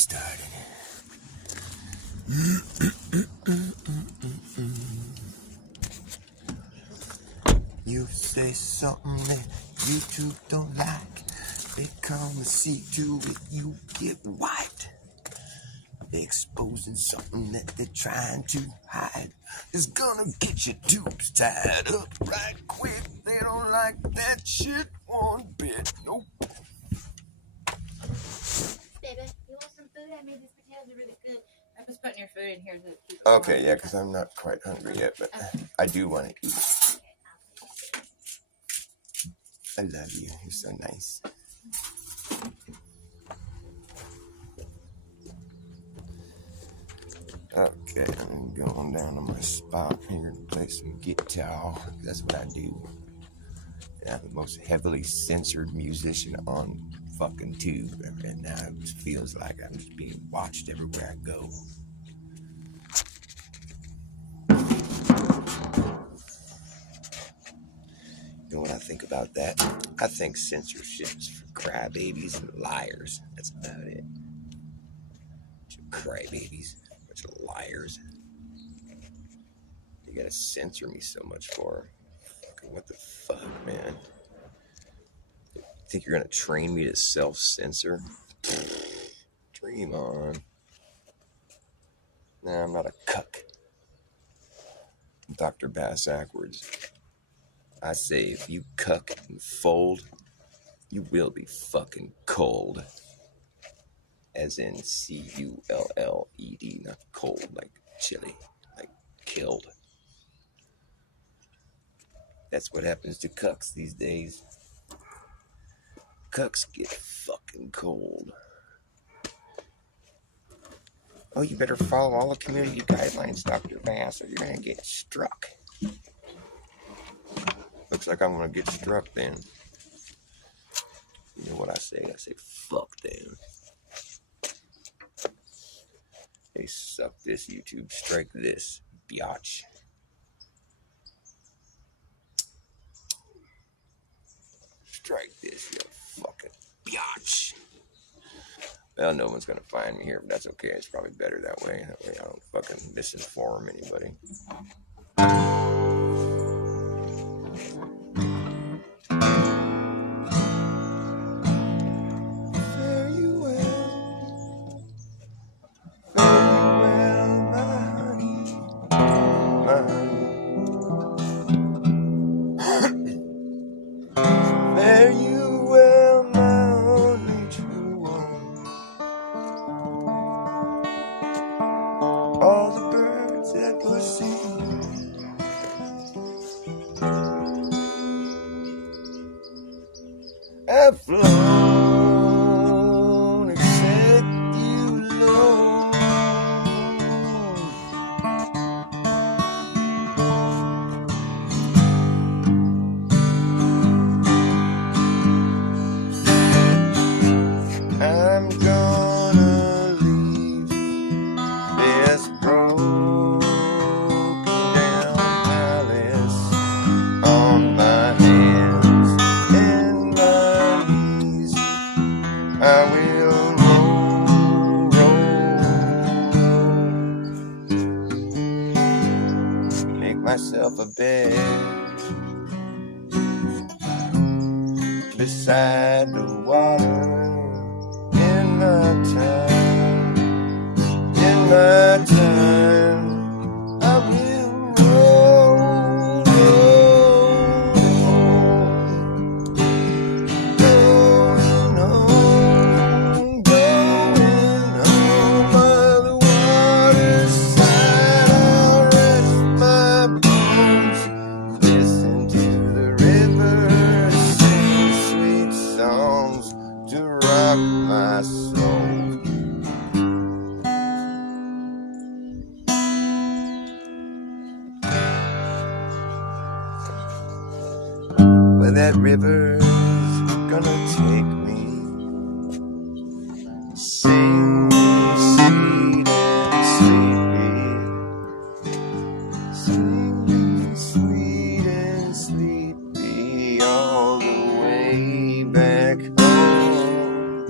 started. You say something that YouTube don't like. They come and see to it, you get wiped. They exposing something that they're trying to hide. It's gonna get your tubes tied up right quick. They don't like that shit one bit. Nope. Baby, you want some food? I made these potatoes are really good. I'm just putting your food in here to keep it Okay, warm. yeah, because I'm not quite hungry yet, but I do want to eat. I love you. You're so nice. Okay, I'm going down to my spot here to play some guitar. That's what I do. And I'm the most heavily censored musician on fucking tube. And now it just feels like I'm just being watched everywhere I go. You know what I think about that? I think censorship is for crybabies and liars. That's about it. Bunch of crybabies. Bunch of liars. You gotta censor me so much for. Fucking what the fuck, man? You think you're gonna train me to self-censor? Dream on. Nah, I'm not a cuck. Dr. Bass Ackwards. I say if you cuck and fold, you will be fucking cold. As in C-U-L-L-E-D, not cold like chili, like killed. That's what happens to cucks these days. Cucks get fucking cold. Oh, you better follow all the community guidelines, Dr. Bass, or you're gonna get struck. Looks like I'm gonna get struck then. You know what I say? I say, fuck them. Hey, suck this, YouTube. Strike this, biatch. Strike this, you fucking biatch. Well, no one's gonna find me here, but that's okay. It's probably better that way. That way I don't fucking misinform anybody. All the birds that were singing have flown, except you alone. I'm gonna leave this broken down palace on my hands and my knees. I will roll, make myself a bed beside the water in my time. In my time, I will roll, going home by the waterside. I'll rest my bones, listen to the river sing sweet songs to rock my soul. Where that river's gonna take me, sing me sweet and sleepy, sing me sweet and sleepy all the way back home.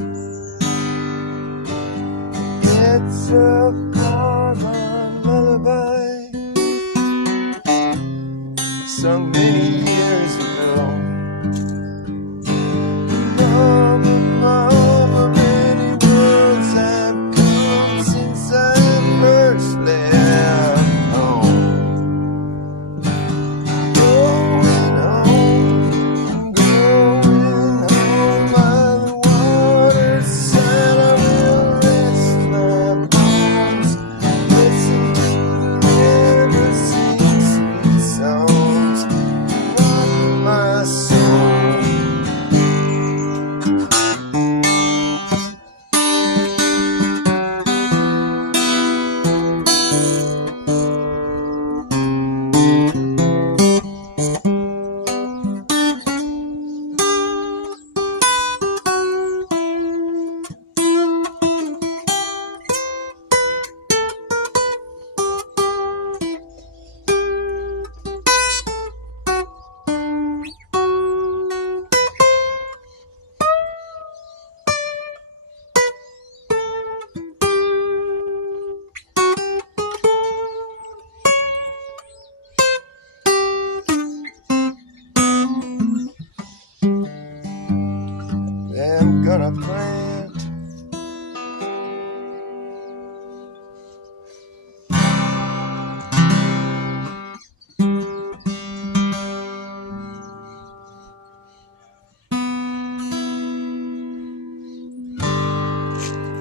am gonna plant.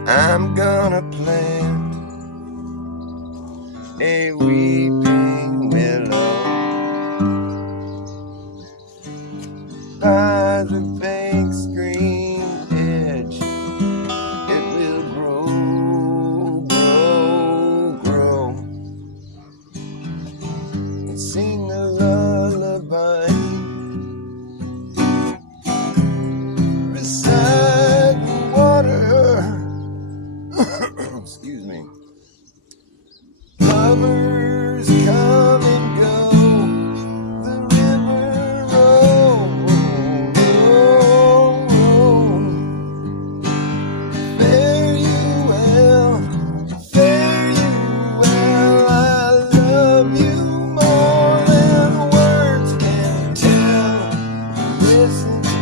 I'm gonna plant a weeping willow by the bank's green edge. It will grow, grow, grow, and sing a lullaby beside the water. Excuse me. Lovers come and go, the river rolls, roll, roll. Fare you well, fare you well. I love you more than words can tell. Listen to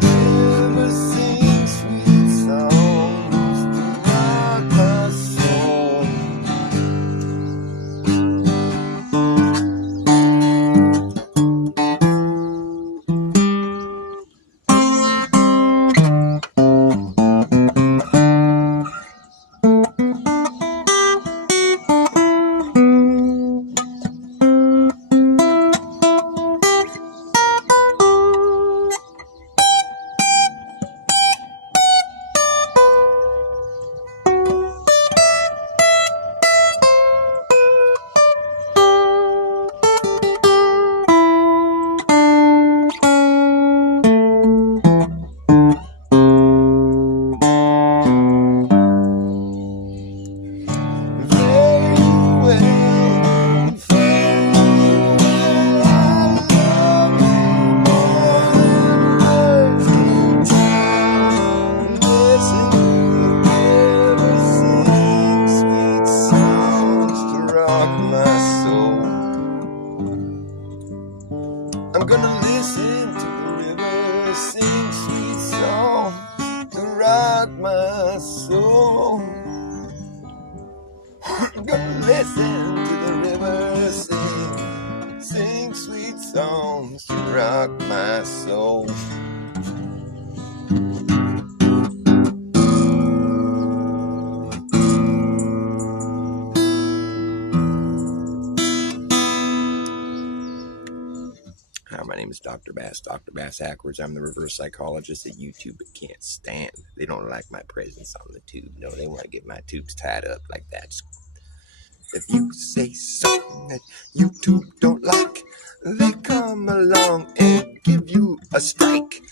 the river sing sweet songs to rock my soul. I'm gonna listen to the river sing sweet songs to rock my soul. I'm gonna listen to the river sing sweet songs to rock my soul. Hi, my name is Dr. Bass Ackwards. I'm the reverse psychologist that YouTube can't stand. They don't like my presence on the tube. No, they want to get my tubes tied up like that. If you say something that YouTube don't like, they come along and give you a strike.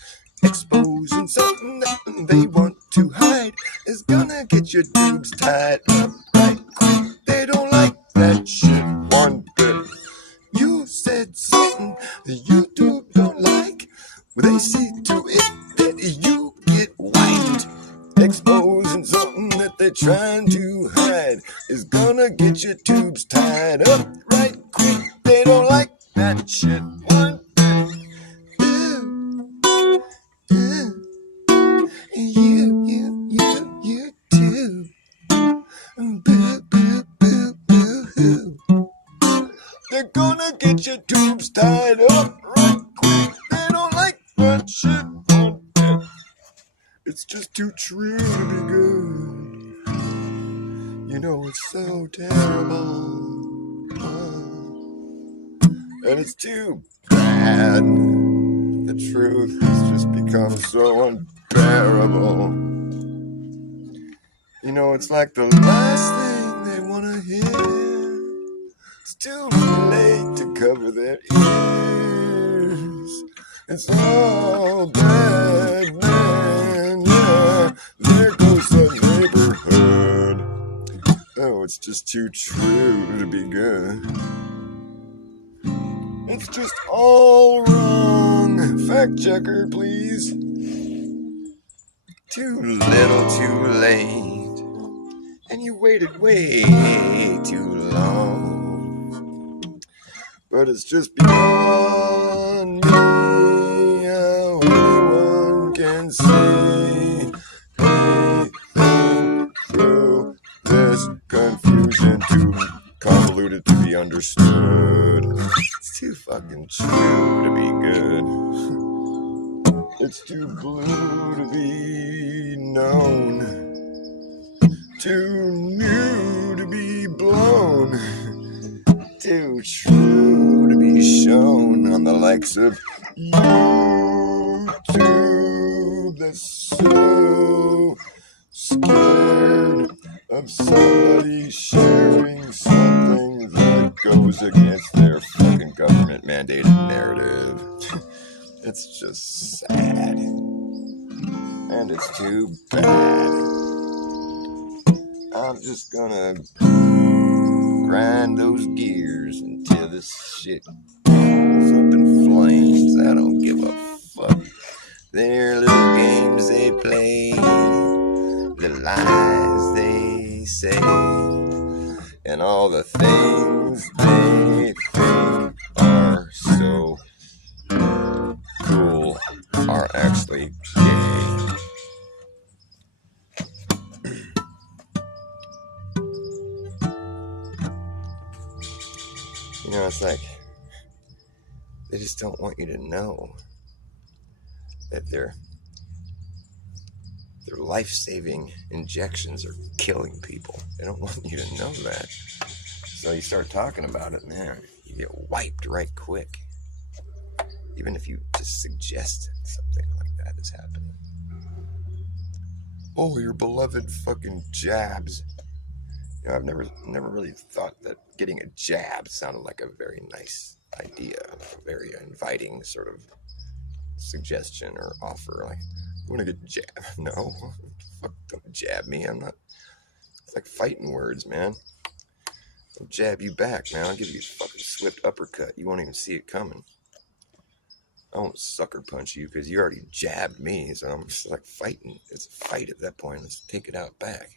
Exposing something that they want to hide is gonna get your tubes tied up right quick. They don't like that shit one bit. You said something that YouTube don't like, well, they see to it that you get wiped. Exposing something that they're trying to hide is gonna get your tubes tied up right quick. They don't like that shit one bit. You too. Boo, boo, boo, boo, hoo. They're gonna get your tubes tied up right quick. They don't like that shit one bit. It's just too true to be good. You know it's so terrible. And it's too bad. The truth has just become so unbearable. You know, it's like the last thing they want to hear. It's too late to cover their ears. It's all bad, man, yeah. There goes the neighborhood. Oh, it's just too true to be good. It's just all wrong. Fact checker, please. Too little, too late. And you waited way too long. But it's just beyond me how anyone can say blue to be known, too new to be blown, too true to be shown on the likes of YouTube. That's so scared of somebody sharing something that goes against their fucking government mandated narrative. It's just sad. And it's too bad. I'm just gonna grind those gears until this shit goes up in flames. I don't give a fuck. They're little games they play, the lies they say, and all the things they think are so cool are actually gay. You know, it's like they just don't want you to know that their life-saving injections are killing people. They don't want you to know that. So you start talking about it, man, you get wiped right quick. Even if you just suggest something like that is happening. Oh, your beloved fucking jabs. You know, I've never really thought that getting a jab sounded like a very nice idea, a very inviting sort of suggestion or offer. Like, you want to get jabbed? No, fuck, don't jab me. I'm not. It's like fighting words, man. I'll jab you back, man. I'll give you a fucking swift uppercut. You won't even see it coming. I won't sucker punch you because you already jabbed me. So I'm just like fighting. It's a fight at that point. Let's take it out back.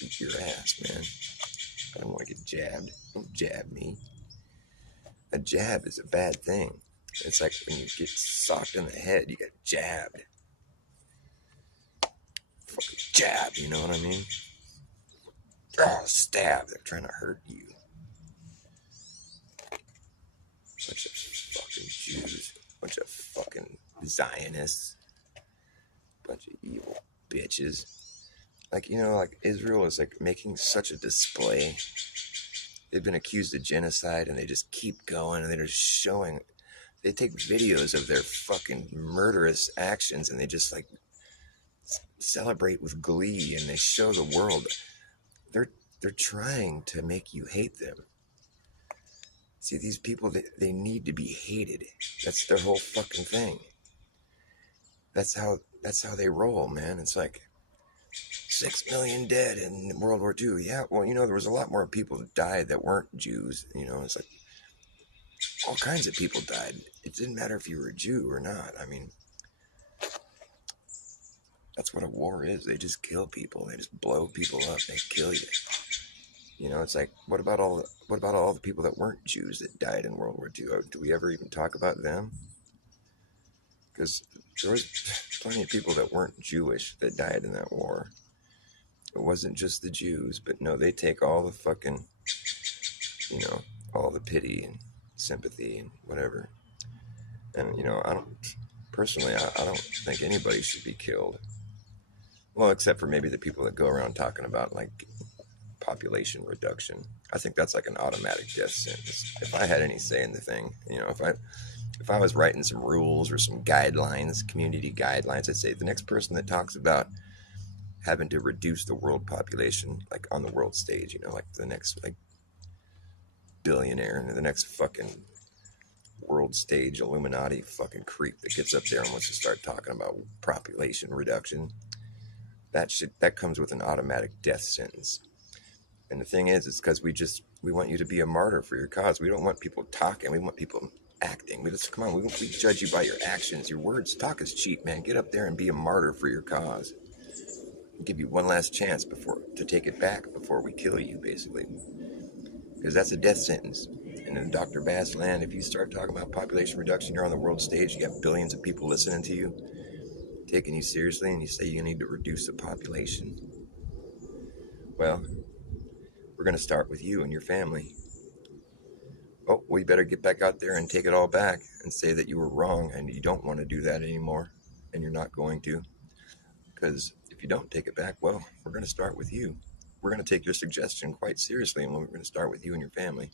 Beat your ass, man. I don't want to get jabbed. Don't jab me. A jab is a bad thing. It's like when you get socked in the head, you get jabbed. Fucking jab, you know what I mean? Oh, stab. They're trying to hurt you. Bunch of fucking Jews. Bunch of fucking Zionists. Bunch of evil bitches. Like, you know, like Israel is like making such a display. They've been accused of genocide and they just keep going and they're just showing. They take videos of their fucking murderous actions and they just like celebrate with glee and they show the world. They're trying to make you hate them. See, these people, they need to be hated. That's their whole fucking thing. That's how they roll, man. It's like 6 million dead in World War II. Yeah, well, you know, there was a lot more people that died that weren't Jews. You know, it's like all kinds of people died. It didn't matter if you were a Jew or not. I mean, that's what a war is. They just kill people. They just blow people up. They kill you. You know, it's like, what about all the people that weren't Jews that died in World War II? Do we ever even talk about them? Because there was plenty of people that weren't Jewish that died in that war. It wasn't just the Jews, but no, they take all the fucking, you know, all the pity and sympathy and whatever. And, you know, I don't think anybody should be killed. Well, except for maybe the people that go around talking about, like, population reduction. I think that's like an automatic death sentence. If I had any say in the thing, you know, if I was writing some rules or some guidelines, community guidelines, I'd say the next person that talks about having to reduce the world population, like on the world stage, you know, like the next like billionaire and the next fucking world stage Illuminati fucking creep that gets up there and wants to start talking about population reduction, that comes with an automatic death sentence. And the thing is, it's because we want you to be a martyr for your cause. We don't want people talking. We want people acting. Come on, we judge you by your actions, your words. Talk is cheap, man. Get up there and be a martyr for your cause. We'll give you one last chance to take it back before we kill you, basically. Because that's a death sentence. And in Dr. Bass land, if you start talking about population reduction, you're on the world stage, you got billions of people listening to you, taking you seriously, and you say you need to reduce the population. Well, we're going to start with you and your family. Oh, well, you better get back out there and take it all back and say that you were wrong and you don't want to do that anymore and you're not going to. Because if you don't take it back, well, we're going to start with you. We're going to take your suggestion quite seriously, and we're going to start with you and your family.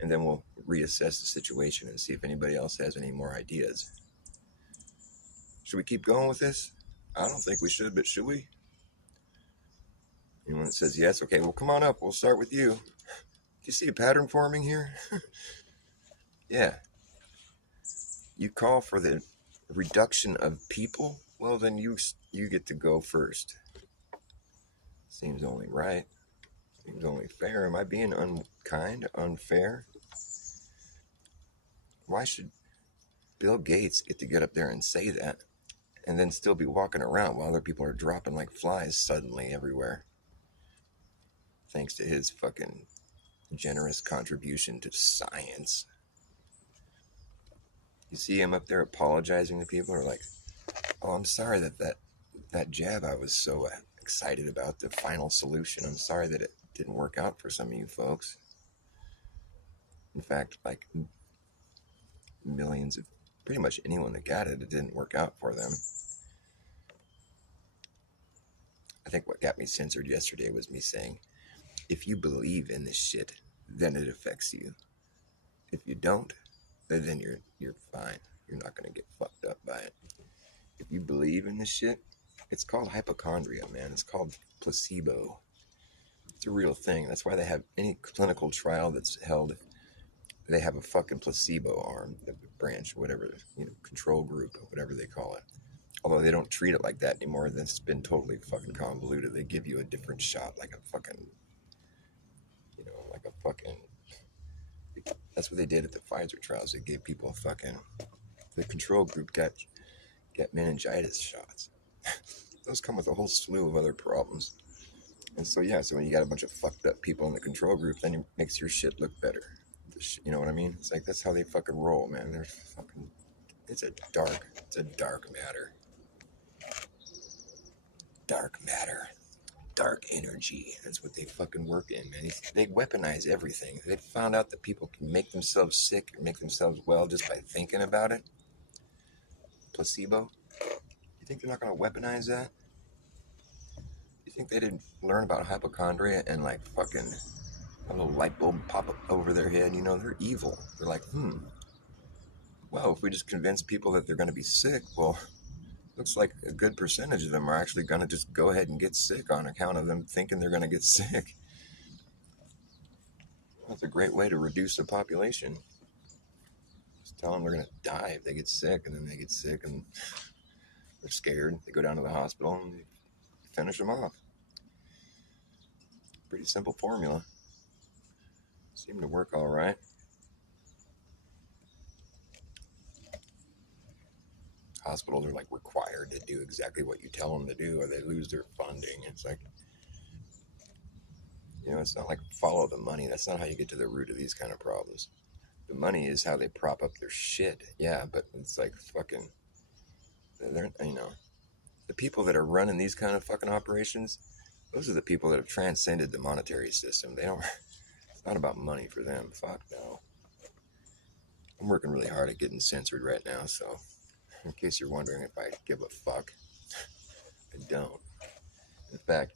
And then we'll reassess the situation and see if anybody else has any more ideas. Should we keep going with this? I don't think we should, but should we? Anyone that says yes, okay, well, come on up. We'll start with you. Do you see a pattern forming here? Yeah. You call for the reduction of people? Well, then you get to go first. Seems only right. Seems only fair. Am I being unkind, unfair? Why should Bill Gates get up there and say that and then still be walking around while other people are dropping like flies suddenly everywhere? Thanks to his fucking generous contribution to science. You see him up there apologizing to people, or like, oh, I'm sorry that jab I was so excited about, the final solution. I'm sorry that it didn't work out for some of you folks. In fact, like millions of pretty much anyone that got it, it didn't work out for them. I think what got me censored yesterday was me saying, if you believe in this shit, then it affects you. If you don't, then you're fine. You're not going to get fucked up by it. If you believe in this shit, it's called hypochondria, man. It's called placebo. It's a real thing. That's why they have any clinical trial that's held, they have a fucking placebo arm, the branch, whatever, control group, or whatever they call it. Although they don't treat it like that anymore. That's been totally fucking convoluted. They give you a different shot, like a fucking, that's what they did at the Pfizer trials. They gave people the control group got meningitis shots. Those come with a whole slew of other problems. And so, yeah, so when you got a bunch of fucked up people in the control group, then it makes your shit look better. You know what I mean? It's like, that's how they fucking roll, man. They're fucking, it's a dark matter. Dark matter. Dark energy. That's what they fucking work in, man. They weaponize everything. They found out that people can make themselves sick or make themselves well just by thinking about it. Placebo. You think they're not going to weaponize that? You think they didn't learn about hypochondria and like fucking a little light bulb pop up over their head? They're evil. They're like, well, if we just convince people that they're going to be sick, well, looks like a good percentage of them are actually going to just go ahead and get sick on account of them thinking they're going to get sick. That's a great way to reduce the population. Just tell them they're going to die if they get sick, and then they get sick and they're scared. They go down to the hospital and they finish them off. Pretty simple formula. Seemed to work all right. Hospitals are like required to do exactly what you tell them to do, or they lose their funding. It's like, it's not like follow the money. That's not how you get to the root of these kind of problems. The money is how they prop up their shit. Yeah, but it's like fucking, they're, the people that are running these kind of fucking operations, those are the people that have transcended the monetary system. It's not about money for them. Fuck no. I'm working really hard at getting censored right now, so in case you're wondering if I give a fuck, I don't. In fact,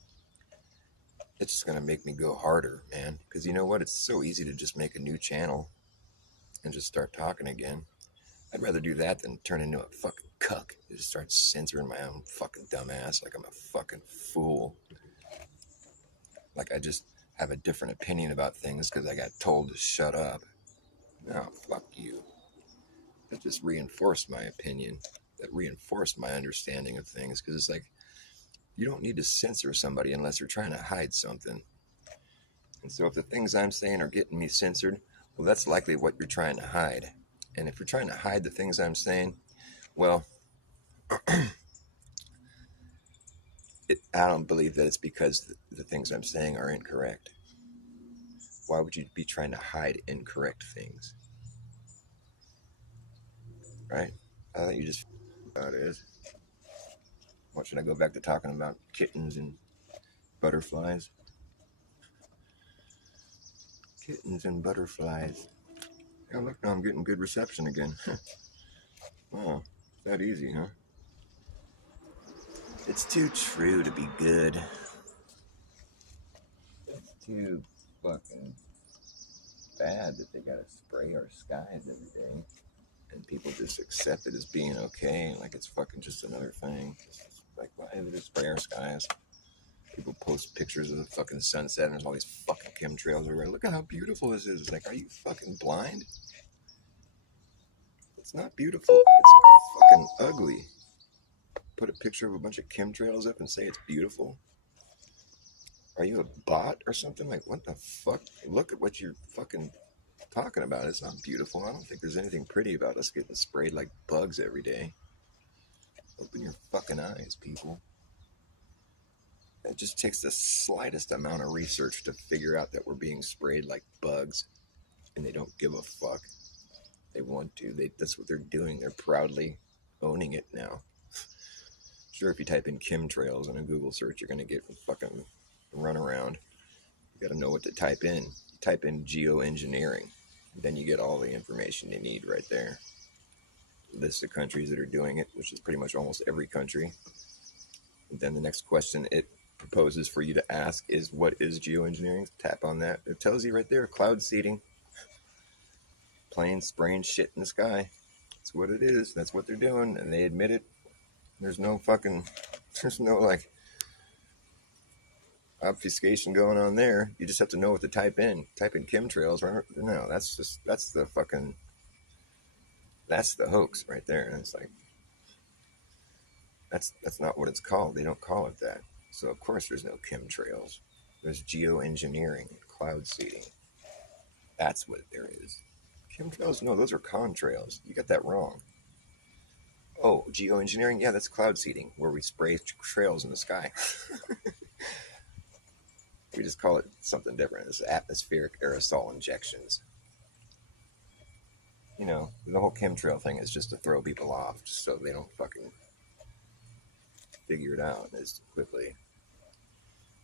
it's just going to make me go harder, man. Because you know what? It's so easy to just make a new channel and just start talking again. I'd rather do that than turn into a fucking cuck and just start censoring my own fucking dumbass like I'm a fucking fool. Like I just have a different opinion about things because I got told to shut up. No, fuck you. That just reinforced my opinion. That reinforced my understanding of things, because it's like, you don't need to censor somebody unless you're trying to hide something. And so if the things I'm saying are getting me censored, well, that's likely what you're trying to hide. And if you're trying to hide the things I'm saying, well, I don't believe that it's because the things I'm saying are incorrect. Why would you be trying to hide incorrect things? Right? I thought you just how it is. What, should I go back to talking about kittens and butterflies? Kittens and butterflies. Yeah, look, now I'm getting good reception again. Oh, it's that easy, huh? It's too true to be good. It's too fucking bad that they gotta spray our skies every day. And people just accept it as being okay, like it's fucking just another thing. It's like, why do they just spray our skies? People post pictures of the fucking sunset and there's all these fucking chemtrails everywhere. Look at how beautiful this is. It's like, are you fucking blind? It's not beautiful. It's fucking ugly. Put a picture of a bunch of chemtrails up and say it's beautiful. Are you a bot or something? Like, what the fuck? Look at what you're fucking talking about. It's not beautiful. I don't think there's anything pretty about us getting sprayed like bugs every day. Open your fucking eyes, people. It just takes the slightest amount of research to figure out that we're being sprayed like bugs, and they don't give a fuck. They want to. That's what they're doing. They're proudly owning it now. Sure, if you type in chemtrails in a Google search, you're going to get a fucking runaround. You got to know what to type in. You type in geoengineering. Then you get all the information you need right there. List of countries that are doing it, which is pretty much almost every country. And then the next question it proposes for you to ask is, what is geoengineering? Tap on that. It tells you right there, cloud seeding. Planes spraying shit in the sky. That's what it is. That's what they're doing. And they admit it. There's no like obfuscation going on there. You just have to know what to type in. Type in chemtrails. No, that's the hoax right there. And it's like, that's not what it's called. They don't call it that. So of course there's no chemtrails. There's geoengineering, cloud seeding. That's what there is. Chemtrails? No, those are contrails. You got that wrong. Oh, geoengineering? Yeah, that's cloud seeding, where we spray trails in the sky. We just call it something different. It's atmospheric aerosol injections. You know, the whole chemtrail thing is just to throw people off, just so they don't fucking figure it out as quickly.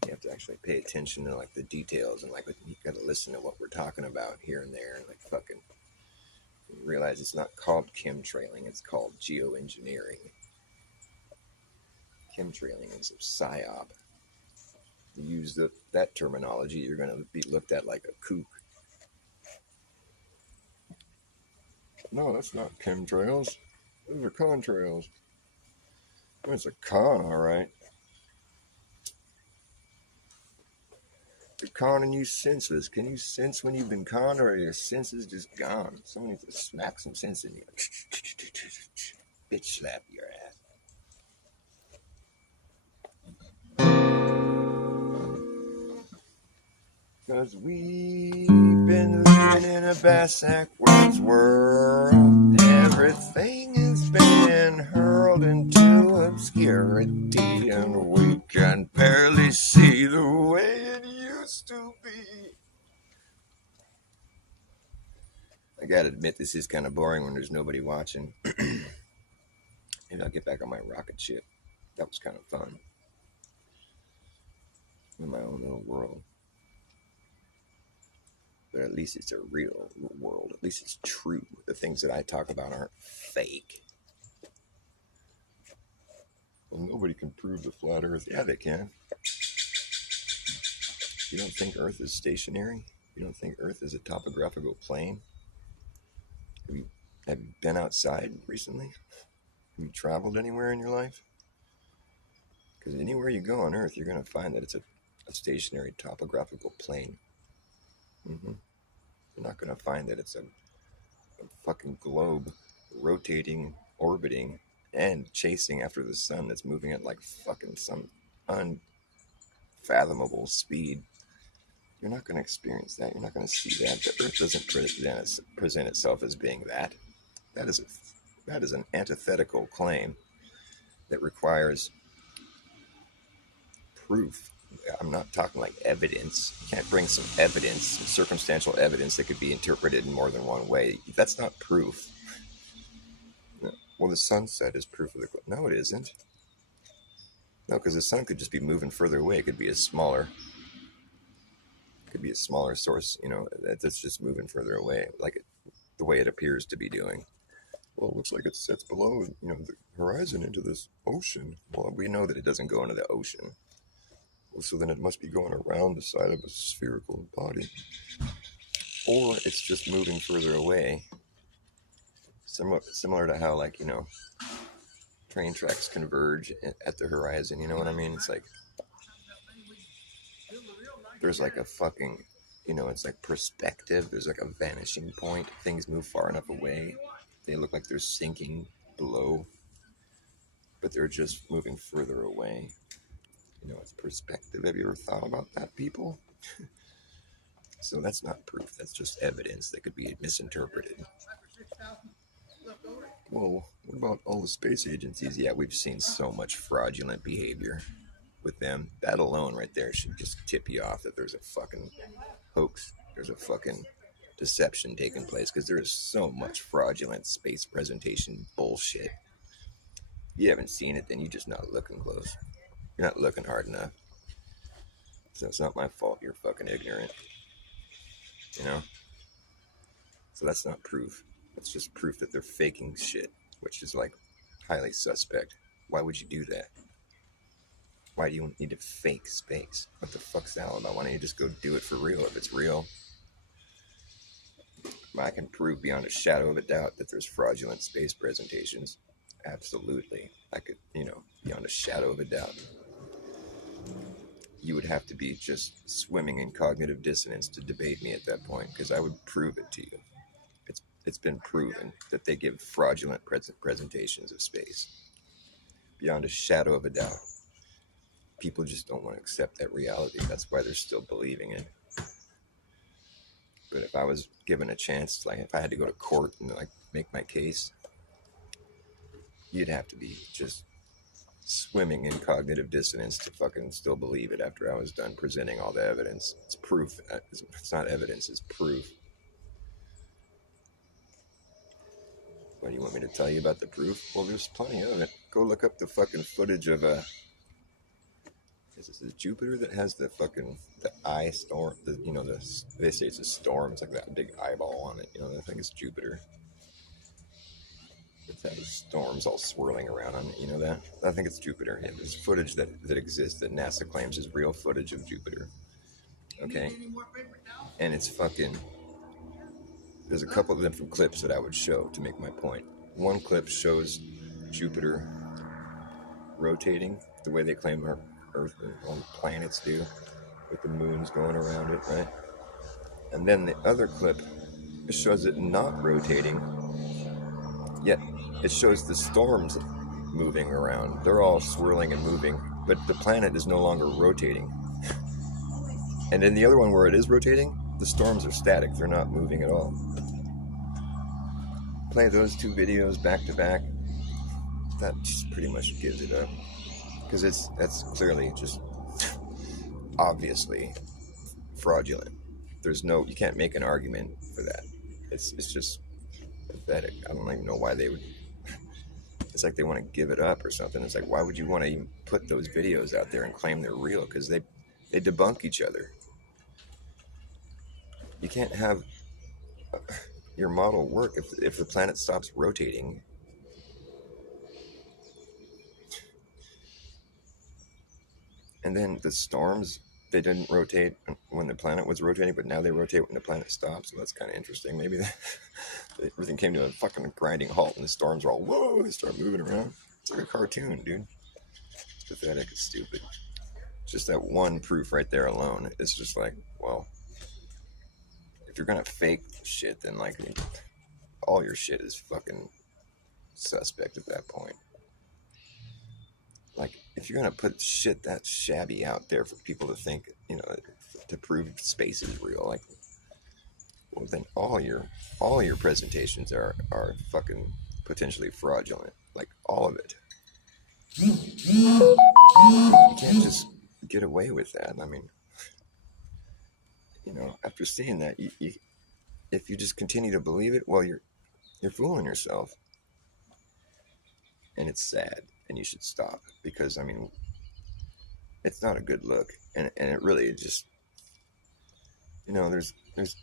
You have to actually pay attention to like the details, and like you got to listen to what we're talking about here and there, and like fucking realize it's not called chemtrailing, it's called geoengineering. Chemtrailing is a psyop. You use that terminology, you're going to be looked at like a kook. No, that's not chemtrails. Those are contrails. Well, it's a con, all right. You're conning you senseless. Can you sense when you've been conned, or are your senses just gone? Someone needs to smack some sense in you. Bitch slap your ass. Cause we've been living in a backwards world. Everything has been hurled into obscurity, and we can barely see the way it used to be. I gotta admit, this is kind of boring when there's nobody watching. Maybe I'll get back on my rocket ship. That was kind of fun. In my own little world. But at least it's a real world. At least it's true. The things that I talk about aren't fake. Well, nobody can prove the flat Earth. Yeah, they can. You don't think Earth is stationary? You don't think Earth is a topographical plane? Have you been outside recently? Have you traveled anywhere in your life? Because anywhere you go on Earth, you're going to find that it's a stationary topographical plane. Mm-hmm. You're not going to find that it's a fucking globe rotating, orbiting, and chasing after the sun that's moving at like fucking some unfathomable speed. You're not going to experience that. You're not going to see that. The Earth doesn't present itself as being that. That is an antithetical claim that requires proof. I'm not talking like evidence. You can't bring some evidence, some circumstantial evidence that could be interpreted in more than one way. That's not proof. No. Well, the sunset is proof of the... No, it isn't. No, because the sun could just be moving further away. It could be a smaller source, that's just moving further away, like the way it appears to be doing. well, it looks like it sets below, the horizon into this ocean. Well, we know that it doesn't go into the ocean. Well, so then it must be going around the side of a spherical body. Or it's just moving further away. Similar to how, like, train tracks converge at the horizon. You know what I mean? It's like there's like a fucking, it's like perspective. There's like a vanishing point. Things move far enough away. They look like they're sinking below, but they're just moving further away. It's perspective. Have you ever thought about that, people? So that's not proof. That's just evidence that could be misinterpreted. Well, what about all the space agencies? Yeah, we've seen so much fraudulent behavior with them. That alone right there should just tip you off that there's a fucking hoax. There's a fucking deception taking place, because there is so much fraudulent space presentation bullshit. If you haven't seen it, then you're just not looking close. You're not looking hard enough. So it's not my fault you're fucking ignorant. So that's not proof. That's just proof that they're faking shit, which is like highly suspect. Why would you do that? Why do you need to fake space? What the fuck's that all about? Why don't you just go do it for real? If it's real, I can prove beyond a shadow of a doubt that there's fraudulent space presentations. Absolutely. I could, beyond a shadow of a doubt. You would have to be just swimming in cognitive dissonance to debate me at that point, because I would prove it to you. It's been proven that they give fraudulent presentations of space. Beyond a shadow of a doubt. People just don't want to accept that reality. That's why they're still believing it. But if I was given a chance, like if I had to go to court and like make my case, you'd have to be just swimming in cognitive dissonance to fucking still believe it after I was done presenting all the evidence. It's proof. It's not evidence, it's proof. What do you want me to tell you about the proof? Well, there's plenty of it. Go look up the fucking footage of is this Jupiter that has the eye storm? They say it's a storm. It's like that big eyeball on it. I think it's Jupiter. It has storms all swirling around on it. You know that? I think it's Jupiter. Yeah, there's footage that exists that NASA claims is real footage of Jupiter. Okay, and it's fucking. There's a couple of different clips that I would show to make my point. One clip shows Jupiter rotating the way they claim our Earth and all the planets do, with the moons going around it, right? And then the other clip shows it not rotating, yet it shows the storms moving around. They're all swirling and moving, but the planet is no longer rotating. And in the other one where it is rotating, the storms are static. They're not moving at all. Play those two videos back to back. That just pretty much gives it up. Because that's clearly just obviously fraudulent. You can't make an argument for that. It's just pathetic. I don't even know why they would. It's like they want to give it up or something. It's like, why would you want to even put those videos out there and claim they're real? Because they debunk each other. You can't have your model work if the planet stops rotating. And then the storms, they didn't rotate when the planet was rotating, but now they rotate when the planet stops. So that's kind of interesting. Maybe everything came to a fucking grinding halt and the storms are all, whoa, they start moving around. It's like a cartoon, dude. It's pathetic. It's stupid. Just that one proof right there alone. It's just like, well, if you're going to fake shit, then like all your shit is fucking suspect at that point. Like, if you're going to put shit that shabby out there for people to think, to prove space is real, like, well, then all your presentations are fucking potentially fraudulent. Like, all of it. You can't just get away with that. I mean, after seeing that, if you just continue to believe it, well, you're fooling yourself. And it's sad, and you should stop, because, I mean, it's not a good look, and it really just, there's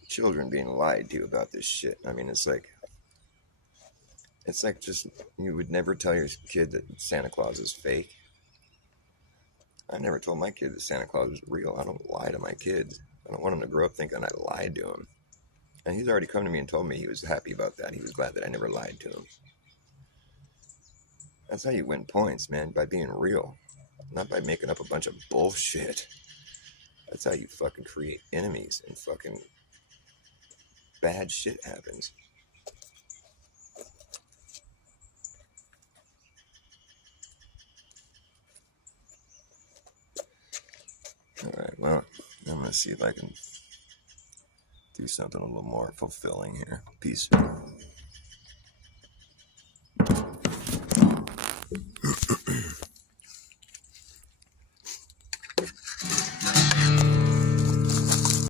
children being lied to about this shit. I mean, it's like, It's like just, you would never tell your kid that Santa Claus is fake. I never told my kid that Santa Claus is real. I don't lie to my kids. I don't want him to grow up thinking I lied to him. And he's already come to me and told me he was happy about that. He was glad that I never lied to him. That's how you win points, man, by being real. Not by making up a bunch of bullshit. That's how you fucking create enemies and fucking bad shit happens. Alright, well, I'm gonna see if I can do something a little more fulfilling here. Peace.